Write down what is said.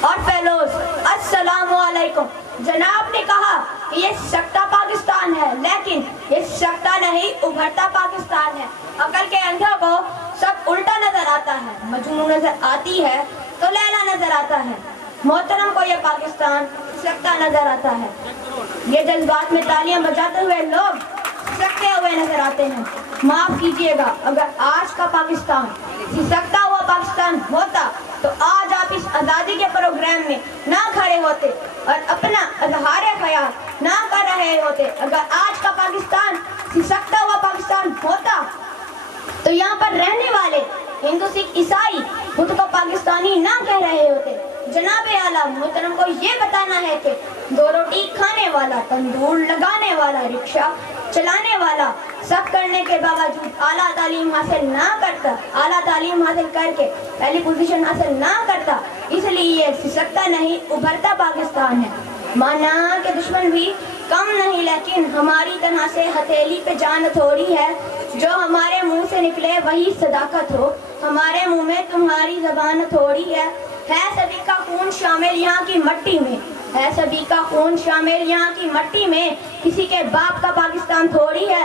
اور فیلوز السلام علیکم۔ جناب نے کہا کہ یہ سکتا پاکستان ہے، لیکن یہ سکتا نہیں ابھرتا پاکستان ہے۔ عقل کے اندھوں کو سب الٹا نظر آتا ہے، مجنون نظر آتی ہے تو لیلا نظر آتا ہے، محترم کو یہ پاکستان سکتا نظر آتا ہے۔ یہ جذبات میں تالیاں بجاتے ہوئے لوگ سکتے ہوئے نظر آتے ہیں۔ معاف کیجئے گا، اگر آج کا پاکستان سکتا ہوا پاکستان ہوتا تو آج آپ اس آزادی کے پروگرام میں نہ کھڑے ہوتے اور اپنا اظہار خیال نہ کر رہے ہوتے۔ اگر آج کا پاکستان سکتا ہوا پاکستان ہوتا تو یہاں پر رہنے والے ہندو سکھ عیسائی خود کو پاکستانی نہ کہہ رہے ہوتے۔ جناب اعلیٰ محترم کو یہ بتانا ہے کہ دو روٹی کھانے والا، تندور لگانے والا، رکشہ چلانے والا سب کرنے کے باوجود اعلیٰ تعلیم حاصل نہ کرتا، اعلیٰ تعلیم حاصل کر کے پہلی پوزیشن حاصل نہ کرتا، اس لیے یہ سکتا نہیں ابھرتا پاکستان ہے۔ مانا کہ دشمن بھی کم نہیں، لیکن ہماری طرح سے ہتھیلی پہ جان تھوڑی ہے، جو ہمارے منہ سے نکلے وہی صداقت ہو، ہمارے منہ میں تمہاری زبان تھوڑی ہے سبھی کا خون شامل یہاں کی مٹی میں، ہے سبھی کا خون شامل یہاں کی مٹی میں، کسی کے باپ کا پاکستان تھوڑی ہے۔